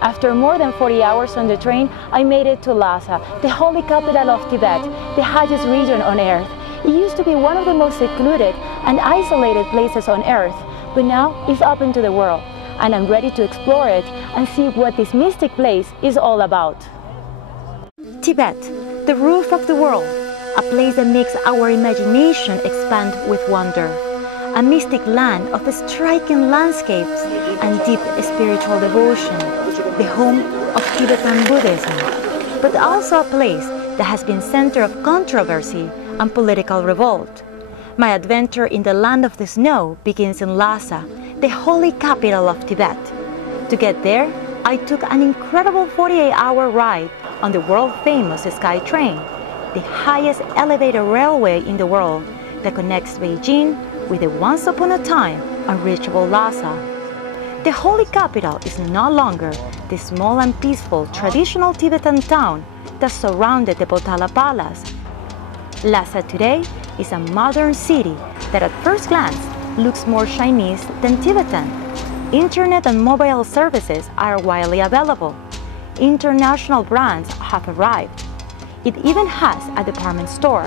After more than 40 hours on the train, I made it to Lhasa, the holy capital of Tibet, the highest region on earth. It used to be one of the most secluded and isolated places on earth, but now it's open to the world, and I'm ready to explore it and see what this mystic place is all about. Tibet, the roof of the world, a place that makes our imagination expand with wonder. A mystic land of striking landscapes and deep spiritual devotion, the home of Tibetan Buddhism, but also a place that has been center of controversy and political revolt. My adventure in the land of the snow begins in Lhasa, the holy capital of Tibet. To get there, I took an incredible 48-hour ride on the world-famous Sky Train, the highest elevated railway in the world that connects Beijing with the once upon a time unreachable Lhasa. The holy capital is no longer the small and peaceful traditional Tibetan town that surrounded the Potala Palace. Lhasa today is a modern city that at first glance looks more Chinese than Tibetan. Internet and mobile services are widely available. International brands have arrived. It even has a department store.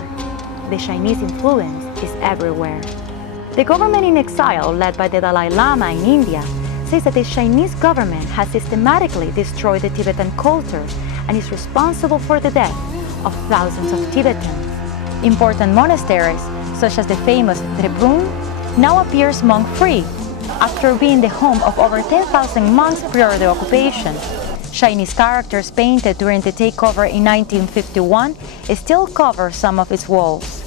The Chinese influence is everywhere. The government in exile, led by the Dalai Lama in India, says that the Chinese government has systematically destroyed the Tibetan culture and is responsible for the death of thousands of Tibetans. Important monasteries, such as the famous Trebun, now appears monk-free, after being the home of over 10,000 monks prior to the occupation. Chinese characters painted during the takeover in 1951 still cover some of its walls.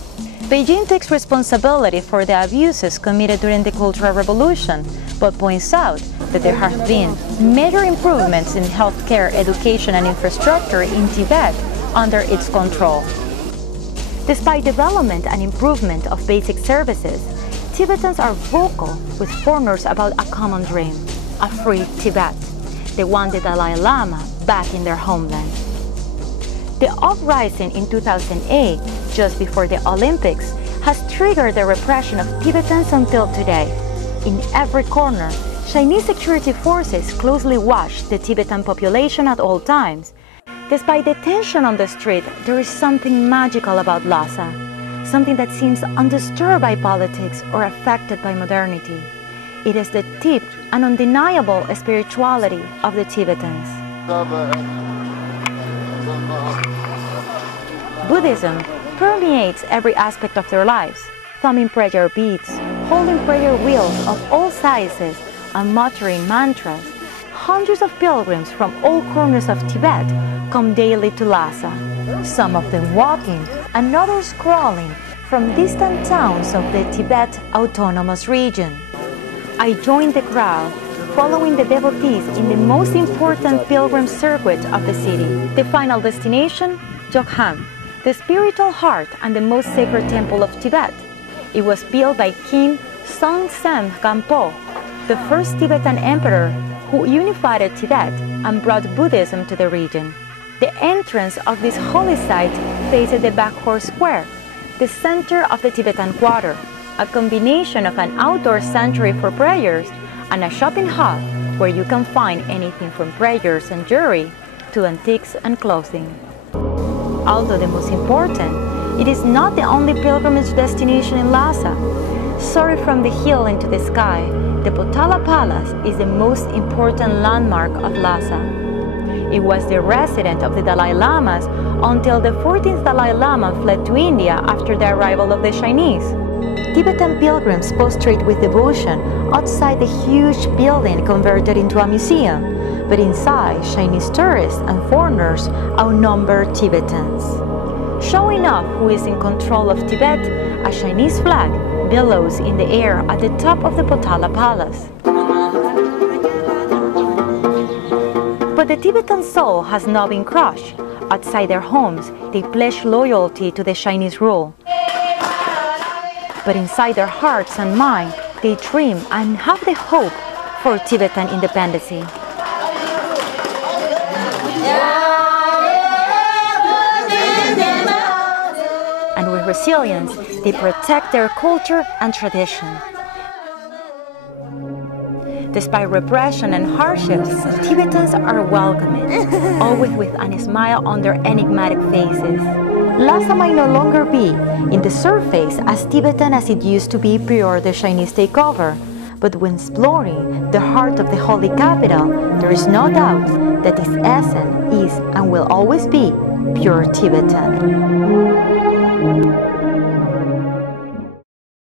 Beijing takes responsibility for the abuses committed during the Cultural Revolution, but points out that there have been major improvements in healthcare, education, and infrastructure in Tibet under its control. Despite development and improvement of basic services, Tibetans are vocal with foreigners about a common dream, a free Tibet, the one the Dalai Lama back in their homeland. The uprising in 2008, just before the Olympics, has triggered the repression of Tibetans until today. In every corner, Chinese security forces closely watch the Tibetan population at all times. Despite the tension on the street, there is something magical about Lhasa, something that seems undisturbed by politics or affected by modernity. It is the deep and undeniable spirituality of the Tibetans. Buddhism permeates every aspect of their lives, thumbing prayer beads, holding prayer wheels of all sizes, and muttering mantras. Hundreds of pilgrims from all corners of Tibet come daily to Lhasa, some of them walking and others crawling from distant towns of the Tibet Autonomous Region. I joined the crowd, following the devotees in the most important pilgrim circuit of the city. The final destination, Jokhan, the spiritual heart and the most sacred temple of Tibet. It was built by King Songtsen Gampo, the first Tibetan emperor who unified Tibet and brought Buddhism to the region. The entrance of this holy site faces the Bakhor Square, the center of the Tibetan Quarter, a combination of an outdoor sanctuary for prayers and a shopping hall where you can find anything from prayers and jewelry to antiques and clothing. Although the most important, it is not the only pilgrimage destination in Lhasa. Soaring from the hill into the sky, the Potala Palace is the most important landmark of Lhasa. It was the residence of the Dalai Lamas until the 14th Dalai Lama fled to India after the arrival of the Chinese. Tibetan pilgrims prostrate with devotion outside the huge building converted into a museum, but inside, Chinese tourists and foreigners outnumber Tibetans. Showing off who is in control of Tibet, a Chinese flag billows in the air at the top of the Potala Palace. But the Tibetan soul has not been crushed. Outside their homes, they pledge loyalty to the Chinese rule. But inside their hearts and minds, they dream and have the hope for Tibetan independence. And with resilience, they protect their culture and tradition. Despite repression and hardships, Tibetans are welcoming, always with a smile on their enigmatic faces. Lhasa might no longer be, in the surface, as Tibetan as it used to be prior the Chinese takeover. But when exploring the heart of the holy capital, there is no doubt that its essence is and will always be pure Tibetan.